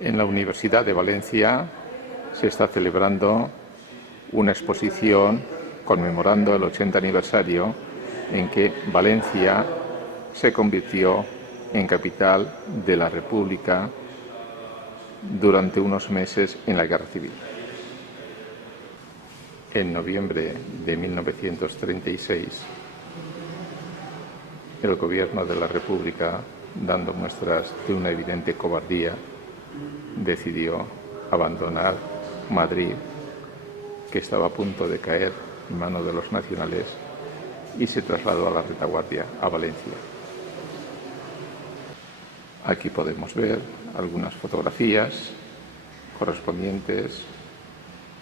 En la Universidad de Valencia se está celebrando una exposición conmemorando el 80 aniversario en que Valencia se convirtió en capital de la República durante unos meses en la Guerra Civil. En noviembre de 1936, el Gobierno de la República, dando muestras de una evidente cobardía, decidió abandonar Madrid, que estaba a punto de caer en manos de los nacionales, y se trasladó a la retaguardia, a Valencia. Aquí podemos ver algunas fotografías correspondientes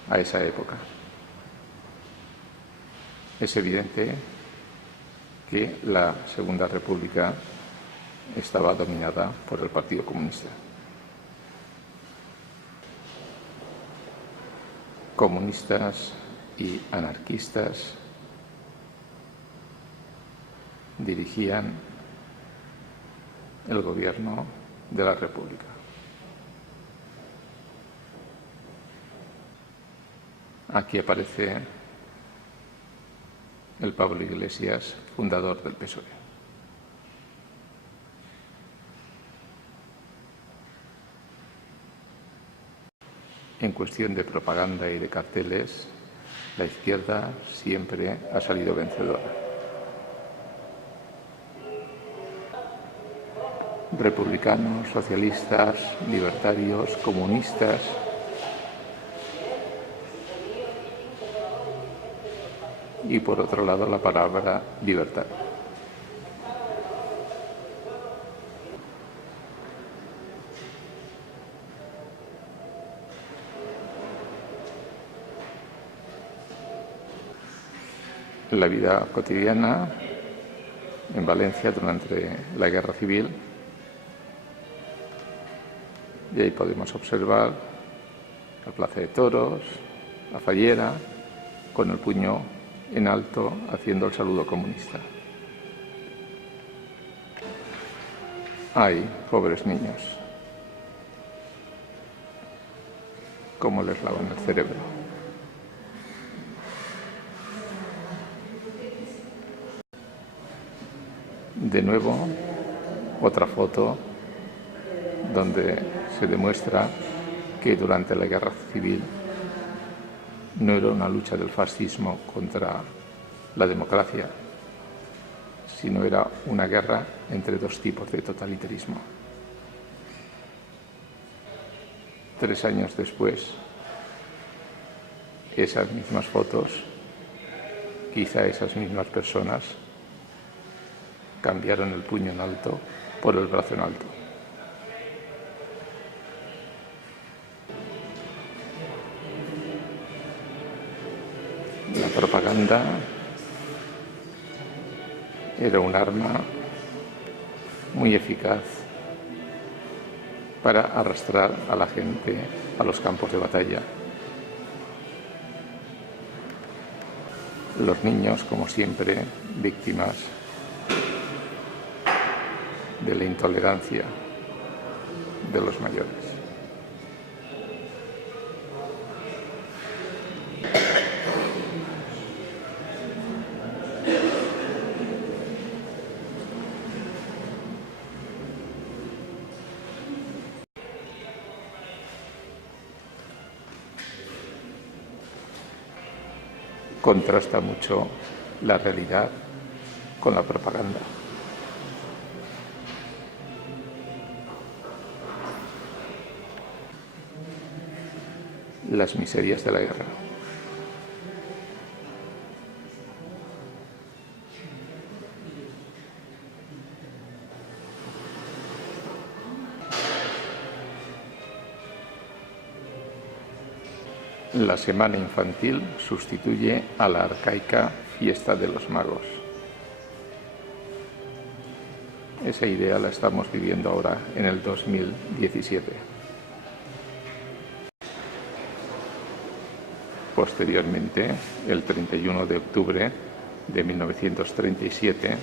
a esa época. Es evidente que la Segunda República estaba dominada por el Partido Comunista. Comunistas y anarquistas dirigían el gobierno de la República. Aquí aparece el Pablo Iglesias, fundador del PSOE. En cuestión de propaganda y de carteles, la izquierda siempre ha salido vencedora. Republicanos, socialistas, libertarios, comunistas. Y por otro lado la palabra libertad. La vida cotidiana en Valencia durante la Guerra Civil, y ahí podemos observar la Plaza de Toros, la Fallera, con el puño en alto haciendo el saludo comunista. Ay, pobres niños, cómo les lavan el cerebro. De nuevo, otra foto donde se demuestra que durante la Guerra Civil no era una lucha del fascismo contra la democracia, sino era una guerra entre dos tipos de totalitarismo. 3 años después, esas mismas fotos, quizá esas mismas personas, cambiaron el puño en alto por el brazo en alto. La propaganda era un arma muy eficaz para arrastrar a la gente a los campos de batalla. Los niños, como siempre, víctimas de la intolerancia de los mayores. Contrasta mucho la realidad con la propaganda. Las miserias de la guerra. La semana infantil sustituye a la arcaica fiesta de los magos. Esa idea la estamos viviendo ahora en el 2017. Posteriormente, el 31 de octubre de 1937,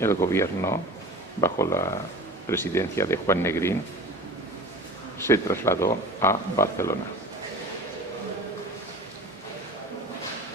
el gobierno, bajo la presidencia de Juan Negrín, se trasladó a Barcelona.